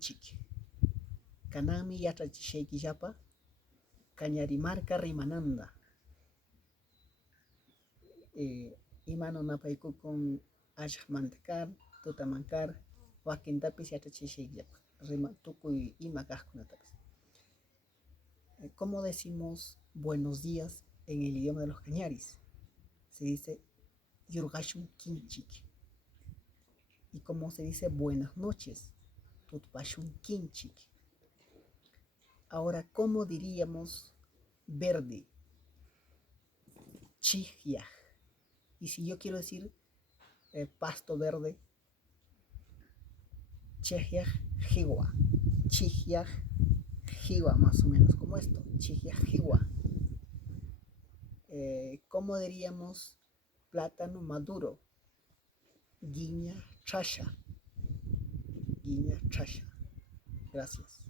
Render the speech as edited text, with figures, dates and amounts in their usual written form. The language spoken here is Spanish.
Chiki. Kanami yachachishaykillapa kañarimarka rimananda. Imano napaykukun ashaq mantakar, tutamankar, wakintapis yachachishaykillapa rima tukuy ima kaqkunatapis. ¿Cómo decimos buenos días en el idioma de los cañaris? Se dice yurgashun kinchik. ¿Y cómo se dice buenas noches? Tutpashun kinchik. Ahora, ¿cómo diríamos verde? Chihyaj. Y si yo quiero decir pasto verde, chihyaj jiwa. Chihyaj jiwa, más o menos como esto. Chihyaj jiwa. ¿Cómo diríamos plátano maduro? Guiña chasha. Guiña chasha. Gracias.